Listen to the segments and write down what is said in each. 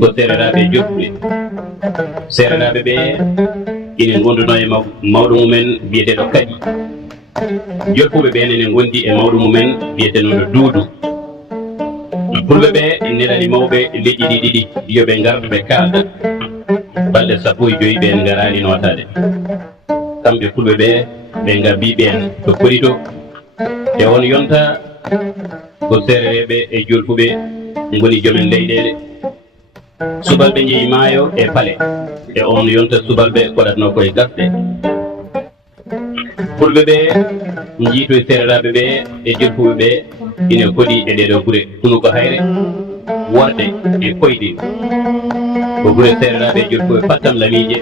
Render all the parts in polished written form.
ko sereraɓe jottuɓe sereraɓe ɓe ina gonduno e mawɗo mumen biyeteɗo kadi jottuɓe ɓe ene gondi e mawɗo mumen biyetenoɗo duudu fulɓe ɓe nelani mawɓe leƴƴi ɗi ɗiɗi yoɓe garɗo ɓe kalda balɗe 15 ɓe en garani notade kamɓe fulɓe ɓe ɓe gabbiɓe en to kori to te on yonta ko serereɓe e jolfuɓe goni joomen leyɗele subalɓe jeeyi maayo e paale e on yonta subalɓe koɗatno koye gasɗe fulɓe ɓe jiito e sereraɓe ɓe e jolfuɓe ɓe ina koɗi e ɗeɗo gure tunu ko hayre worɗe e koyɗe ko gure sereraɓe e jolfuɓe pattam lamije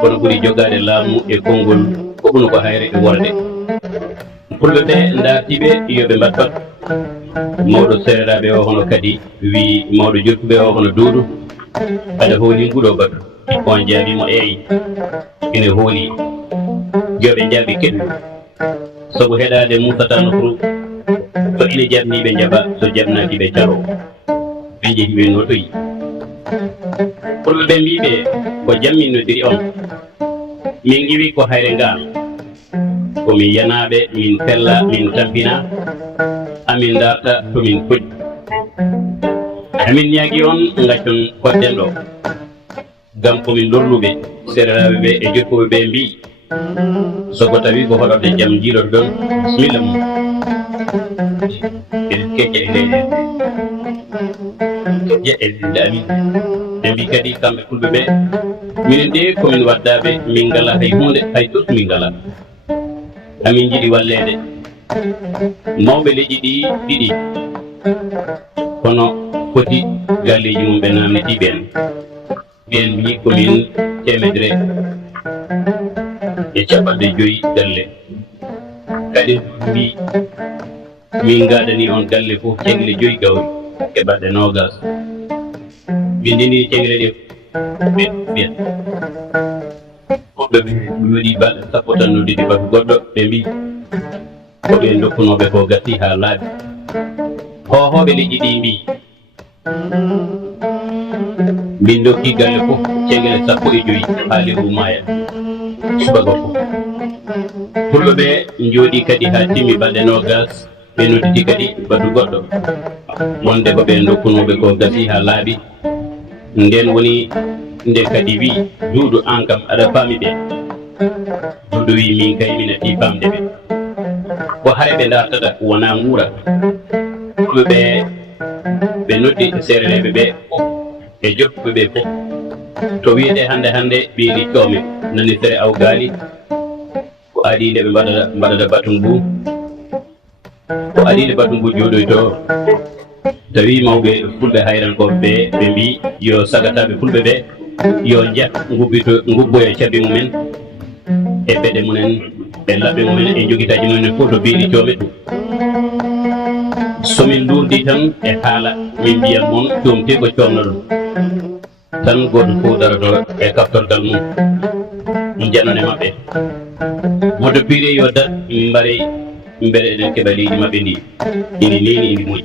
kono ɓuuri jogade laamu e konngol ko ɓuno ko hayre e worɗe fulɓe ɓe dartiɓe yoɓe mbatbat mawɗo sereraɓe o hono kadi wi mawɗo jolfuɓe o hono duudu aɗa hooli nguɗo batu on jaabimo eyi ine hooli joɓe jaabi keɗɗu sabu heɗade musatano pour so ine jabniɓe jaɓa so jabnaki ɓe caro ɓe jeehi ɓe notoyi fulɓe ɓe mbiɓe ko jamminnodiri on min giwi ko hayre ngal komin yanaɓe min tella min tampina amin darta tomin poɗi amin ñaagui on gaccon kodden ɗo gam komin lorluɓe sereraɓe ɓe e jottuɓe ɓe mbi soko tawi ko hoɗorde jaam jiiloto ɗon bisimilla mum eɗen kecce e leyɗe kecce e leyɗe amin ɓe mbi kadi kamɓe fulɓe ɓe minen de komin waddaɓe min ngala hay hunde hay tus min ngala amin jiiɗi wallede mawɓe leƴƴi ɗi ɗiɗi kono foti galleji mum ɓe namnitiɓe en ɓen mbi komin temedere e 50 galle kadi mbi min gaɗani on galle fof cegle 5 gawri keɓaɗe 20 min ndeni cegle ɗe ɓe ɓiyen woɓɓe ɓe waɗi balɗe 10 tan noddidi batu goɗɗo ɓe mbi koɓe dokkunoɓe ko gasi ha laaɓi hohoɓe leƴƴi ɗi mbi min dokki galle fof cegle 15 ha lewru maya subaga fof fulɓe ɓe jooɗi kadi ha timmi balɗe 20 ɓe nodditi kadi batu goɗɗo wonde ko ɓe dokkunoɓe ko gasi ha laaɓi nden woni nde kadi wi duudu an kam aɗa faami ɓe duudu wi min kay mina fi famde ɓe ko hare ɓe dartata wona nguura fulɓe ɓe ɓe noddi serereɓe ɓe fof e jottuɓe ɓe fof to wiyete hande ɓiiri coome nani sere aw gaali ko aɗinde ɓe mbaɗata batun bou ko aɗinde batun bou jooɗoyto tawi mawɓe fulɓe hayrankoɓe ɓe ɓe mbi yo sagataɓe fulɓe ɓe yo jat ngubboyo cabbi mumen e beɗe mumen e laɓɓe mumen e joguitaji mumen fof to ɓiiri coome ɗum somin durdi tan e haala min mbiyan moon coomte ko coomna ɗum tan goto fof daroto e kaftorgal mum janone mabɓe woto piire yo dat mbare mbere eɗen keɓa leydi mabɓe ndi ini neni indi moƴƴi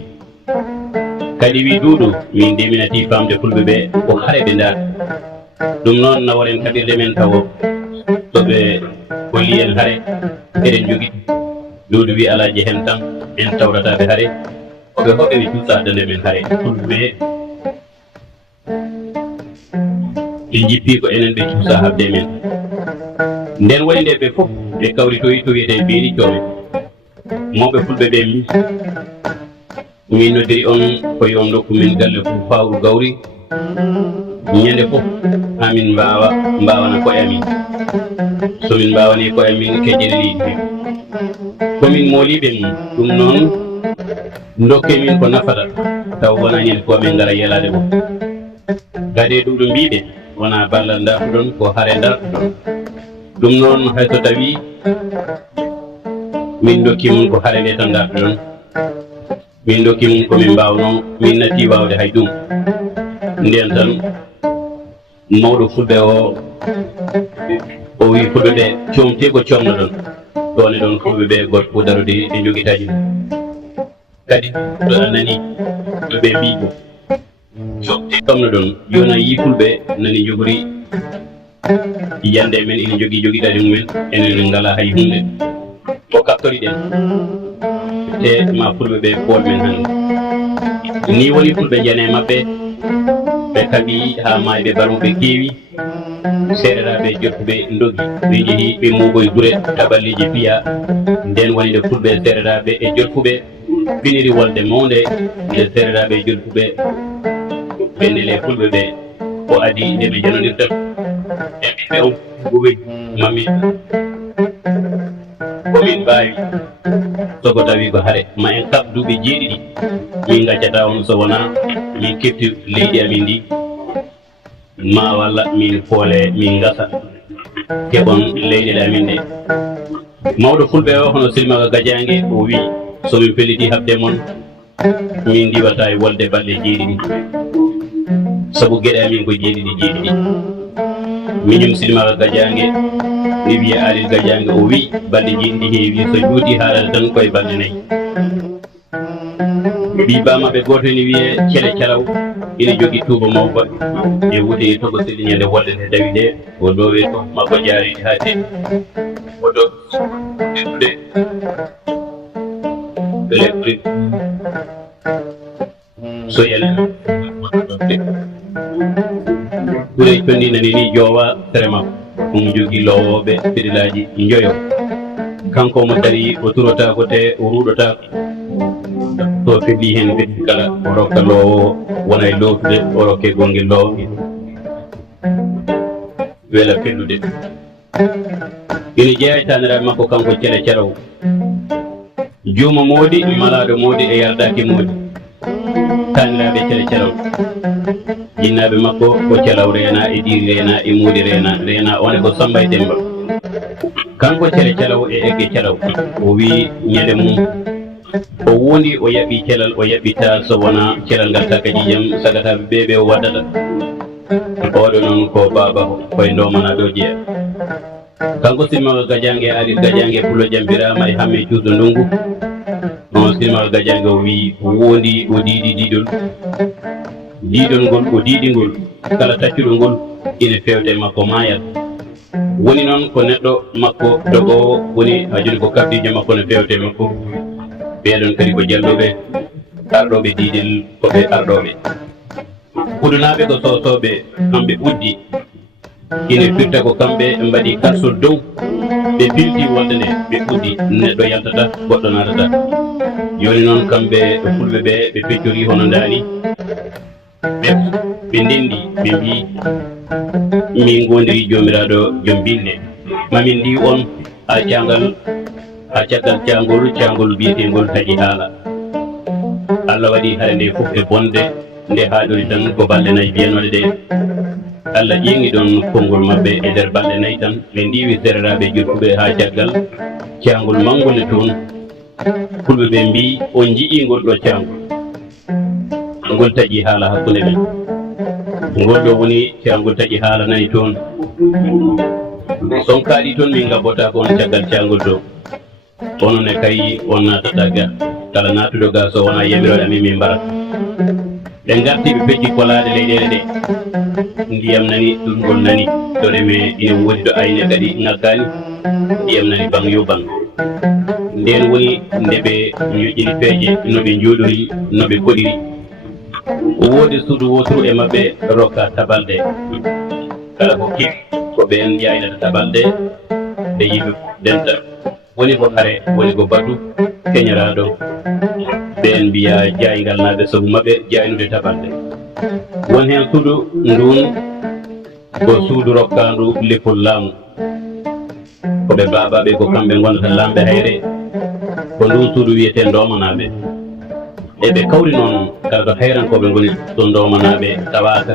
kadi wi duudu min ndeminati famde fulɓe ɓe ko hare ɓe darta ɗum noon naworen kaɓirɗe men tawo soɓe kolli en hare eɗen jogui duudu wi alaji hen tan en tawrataɓe hare oɓe hoɓe ɓe cuusadande men hare fulɓe ɓe ɓe jippi ko enen ɓe cuusa habde men nden woni nde ɓe fof ɓe kawritoyi to wiyete ɓiiri coome mawɓe fulɓe ɓe min noddiri on ko yon dokku min galle fof fawru gawri ñande fof hamin mbawana koye amin somin mbawani koye amin kejjere leydi komin mooliɓe mum ɗum noon dokke min ko nafata taw wona ñande fof min gara yelade fof gade ɗum ɗo mbiɓe wona ballal dartuɗon ko haare dartuɗon ɗum noon hayso tawi min dokki mum ko haare nde tan dartuɗon min dokki mum komin mbawno min natti wawde hay ɗum nden tan mawɗo fulɓe o wi fulɓe ɓe coomte ko coomno ɗon ɗone ɗon fulɓe ɓe goto fof darude e joguitaji mum kadi ɗo anani ɓe mbi kamno ɗon joni a yii fulɓe nani jogori yande men ina jogiɗade mumen enen ngala hay hunde ko kaptori ɗen te ma fulɓe ɓe pool men hannde ni woni fulɓe jane maɓɓe ɓe kaɓi ha maayi ɓe barmuɓe keewi seereraɓe jottuɓe dogi ɓe jeehi ɓe muugoye gure taɓalliji piya nden woni nde fulɓe seereraɓe e jottuɓe finiri wolde mawde nde seereraɓe e jottuɓe ɓe ndele fulɓe ɓe o adi nde ɓe janodirtan e ɓiɓɓe on gowi mami komin mbawi soko tawi ko haare ma en kab duuɓi jeeɗiɗi min gaccata on so wona min kefti leydi amin ndi ma walla min poole min gasa keɓon leyɗele amin ɗe mawɗo fulɓe o hono silmaga gajangue o wi somin pelliti habde moon min diwata e wolde balɗe jeeɗiɗi saabu gueɗe amin ko jeeɗiɗi miñum silmaga gajangue mi wiya alil gajangue o wi balɗe jeeɗiɗi heewi so juuti haalata tan koye balɗe nayyi mbi bamaɓe goto ene wiye cele calaw ina jogui tuuba mawba e wuute e togo seɗiñande wolde nde dawi ɗe o lowe to makko jaaridi ha teɗi oto ɗeɗɗude ɓeleɓɓude so yalli ɓuure condi nani ni joowa sere makko omo jogui lowoɓe fiɗilaji joyo kanko mo dari o turotako te o ruɗotako so feɓi hen feɗi kala o rokka lowo wona e lowtude o rokke gonguel lowguel weela fellude ina jeeya taniraɓe makko kanko cele calaw juuma moodi malaɗo moodi e yardaki moodi taniraɓe cele calaw jinnaɓe makko ko calaw reena e ɗiri reena e muudi reena one ko Samba e Demba kanko cele calaw e egge calaw o wi ñande mum o wondi o yaɓi celal o yaɓita so wona celal ngal takajijam sagataɓe ɓeɓe o waddata oɗo noon ko baba koye ndomanaɓe o jeeya kanko silmaga gajangue alil gajangue pulo jambirama e hamme cuuɗo ndungu on silmaga gajangue o wi o wondi o diiɗi diidol ngol o diiɗingol kala taccuɗo ngol ina fewte makko mayat woni noon ko neɗɗo makko dogowo woni ha joni ko kabdijo makko ne fewte makko ɓeɗon kadi ko jalloɓe arɗoɓe diidel koɓe arɗoɓe hudunaɓe ko sosoɓe kamɓe ɓuddi ina firta ko kamɓe mbaɗi karsol dow ɓe pilti wolde nde ɓe ɓuddi neɗɗo yaltata goɗɗo natata joni noon kamɓe fulɓe ɓe ɓe feccori hono daani ɓe ndendi ɓe mbi min gondiri jomiraɗo joom bille mamin ndi on ha caggal cangol mbiyetengol taƴi haala Allah waɗi hare nde fof e bonde nde haɗori tan ko balɗe nayyi biyanode ɗe Allah ƴeŋi ɗon konngol maɓɓe e nder balɗe nayyi tan ɓe ndiwi sereraɓe jottuɓe ha caggal cangol mangol e toon fulɓe ɓe mbi on jii'ingol ɗo cangol ngol taƴi haala hakkunde men ngol ɗo woni cangol taƴi haala nani toon son kaaɗi toon min gabbota ko on caggal cangol ɗo onon e kayi on natata ga kala natuɗo ga so wona yamiroɗe amin min mbarat ɓe garti ɓe pecci kolade leyɗele ɗe ndiyam nani ɗumgol nani to reme ina woodi to ayne kadi ngakkani ndiyam nani bang yo bang nden woni nde ɓe ñoƴƴini peeje noɓe jooɗori noɓe koɗiri o woodi suudu woturu e maɓɓe rokka tabalɗe kala ko kewi ko ɓen yaynata tabalɗe nde yimɓe denta woni ko hare woni ko batu keñaraɗo ɓen mbiya jaygal naɓe saabu maɓɓe jaynude tabalɗe won hen suudu ndun ko suudu rokkandu leppol laamu koɓe babaɓe ko kamɓe gondata lamɓe hayre ko ndun suudu wiyete ndomanaɓe eɓe kawri noon kala ko hayrankoɓe goni to ndomanaɓe tawaka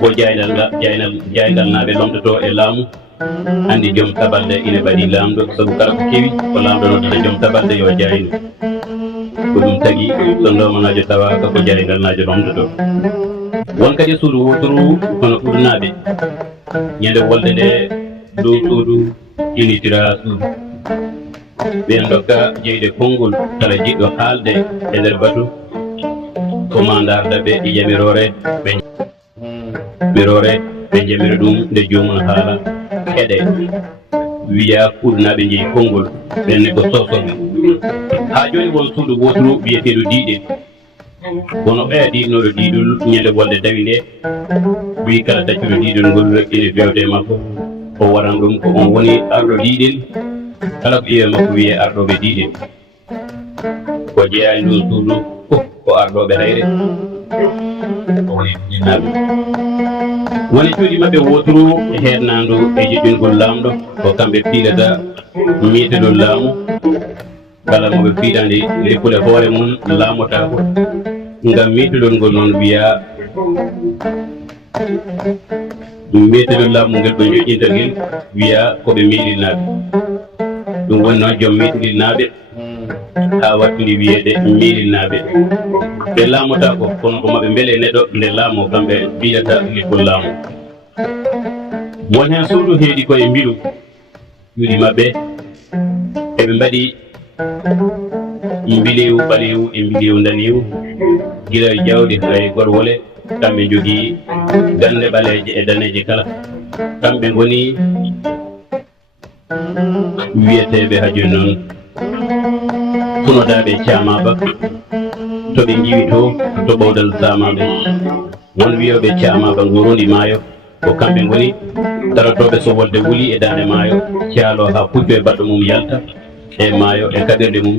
ko jaygal naɓe lomtoto e laamu andi joom tabalde ina mbaɗi lamɗo saabu kala ko kewi ko lamɗo noddata joom tabalde yo jaynu ko ɗum tagui so ndomanajo tawaka ko jaygal najo lomtoto won kadi suudu woturu kono ɓurnaɓe ñande wolde nde dow suudu initira suudu ɓen dokka jeyde konngol kala jiɗɗo haalde e nder batu mandarda ɓe yamirore ɓe mirore ɓe jamiri ɗum nde jomum haala heɗe wiya kuɗnaɓe jeeyi konngol ɓenne ko sosoɓe ha joni won suudu wotru wiyeteɗo diiɗel wono ɓeya ɗiɗnoɗo diidol ñande wolde dawi nde wi kala daccuɗo diidol ngol ene fewde makko o waran ɗum ko on woni arɗo diiɗel kala ko ƴeewe makko wiye arɗoɓe diiɗel ko jeeyani ɗum suudu fof ko arɗoɓe hayre o woni jinnaɓe woni cuuɗi maɓɓe wotru heernandu e joƴƴingol laamɗo ko kamɓe piilata miitedol laamu kala moɓe piiɗande lekkude hoore mum laamotako ngam miitedol ngol noon wiya miitedol laamu ngel ɓe joƴƴinta ngel wiya koɓe miiɗinaaɓe ɗum woni noon joom miiɗinaaɓe ha wattude wiyeede miiɗinaaɓe ɓe laamotako kono ko maɓe beele neɗɗo nde laamo kamɓe piilata lekkol laamu won hen suudu heeɗi koye mbiɗu juuɗi maɓɓe eɓe mbaɗi mbilewu ɓalewu e mbilewu danewu gila jawdi hay gorwole kamɓe jogii gande ɓaleeje e daneeje kala kamɓe ngoni wiyeteɓe ha joni noon funodaɓe caamaba toɓe jiwi to ɓowdal samaɓe won wiyoɓe caamaba ngurundi maayo ko kamɓe ngoni tarotoɓe so wolde wuli e dande maayo caalo ha pucco e baɗɗo mum yalta e maayo e kaɓirɗe mum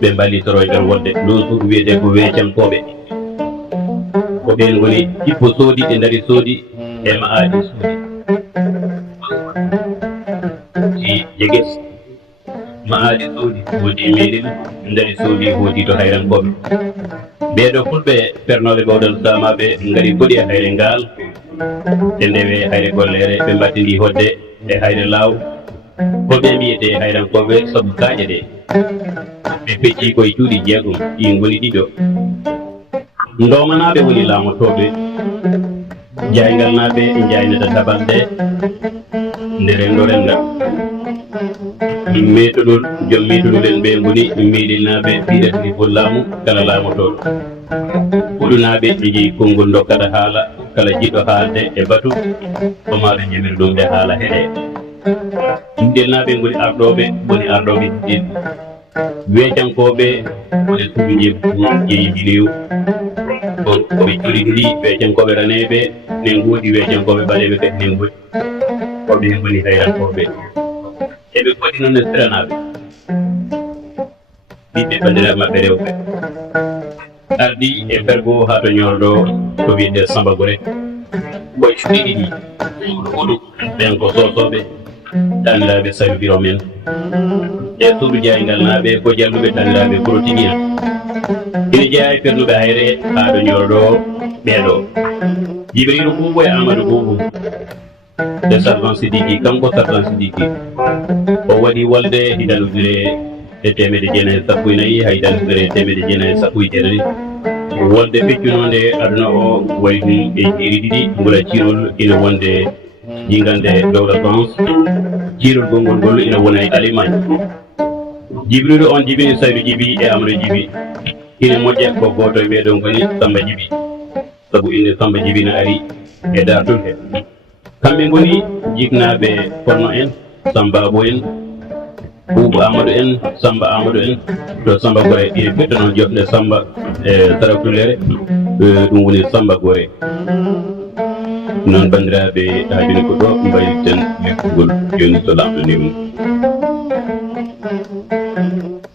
ɓe mballitoro e nder wolde ɗum suudu wiyete ko weecankoɓe ko ɓen ngoni ƴippo soodi ɗe daari soodi e ma aadi soodi jegues ma aadi soodi hoodi meɗen daari soodi hoodi to hayrankoɓe ɓeɗo fulɓe pernoɓe ɓowdal samaɓe ngari goɗi e hayre ngal e ndewe hayre gollere ɓe mbattidi hodde e hayre law ko ɓe mbiyete hayrankoɓe saabu kaaƴe ɗe ɓe pecci koye cuuɗi jeegom ɗi ngoni ɗiɗo ndomanaɓe woni laamotoɓe jaygal naɓe jaynata tabalɗe nde rendo renda meetoɗol joom meetoɗolen ɓe ngoni miiɗinaɓe piiɗatini fo laamu kala laamotoɗo huɗunaɓe ɓe jeeyi konngol dokkata haala kala jiɗɗo haalde e batu ko maɓe jamiri ɗum ɓe haala heɗe ɗiɗelnaɓe ngoni arɗoɓe woni arɗoɓe ɗiɗel weecankoɓe woni suudu jeeyi mbilewu koɓe cuuriɗiɗi weecankoɓe raneɓe ne ngoodi weecankoɓe ɓaleɓe kadi ne ngoodi koɓe ngoni hayrankoɓe eɓe goɗi noon e siranaɓe ɓiɓɓe bandiraɓe maɓɓe rewɓe ardi e fergo ha to ñorɗo to wiyete Samba Goré koye cuuɗi ɗiɗi huɗu ɓen ko sosoɓe taniraɓe salviro men e suudu jaygal naɓe ko jalluɓe taniraɓe protigi en ina jeeya e fernuɓe hayre ha ɗo ñorɗo ɓeeɗo Jibrilu Boubou e Amadou Boubou de Sarvan Sidiki kanko Sarvan Sidiki o waɗi wolde hidaludire e 940 hay hidaludire 940 wolde feccunode aduna o wayi ɗum e jiiri ɗiɗi ngula ciirol ina wonde jingande dowla France ciirol gongol ngol ina wona e Allemagne Jibrilu on jibini Saydou Djiby e Amadou Djiby ina moƴƴa ko goto e ɓeɗo ngoni Samba Djiby sabu inde Samba Djiby na ari e dartul he kamɓe ngoni jignaɓe Forno en Samba Abou en Boubou Amadou en Samba Amadou en to Samba Goré ine ɓeddo noon jofde Samba e Tarakulere ɗum woni Samba Goré noon bandiraɓe ha joni ko ɗo mbayiten lekkugol joni so lamɗo ni mum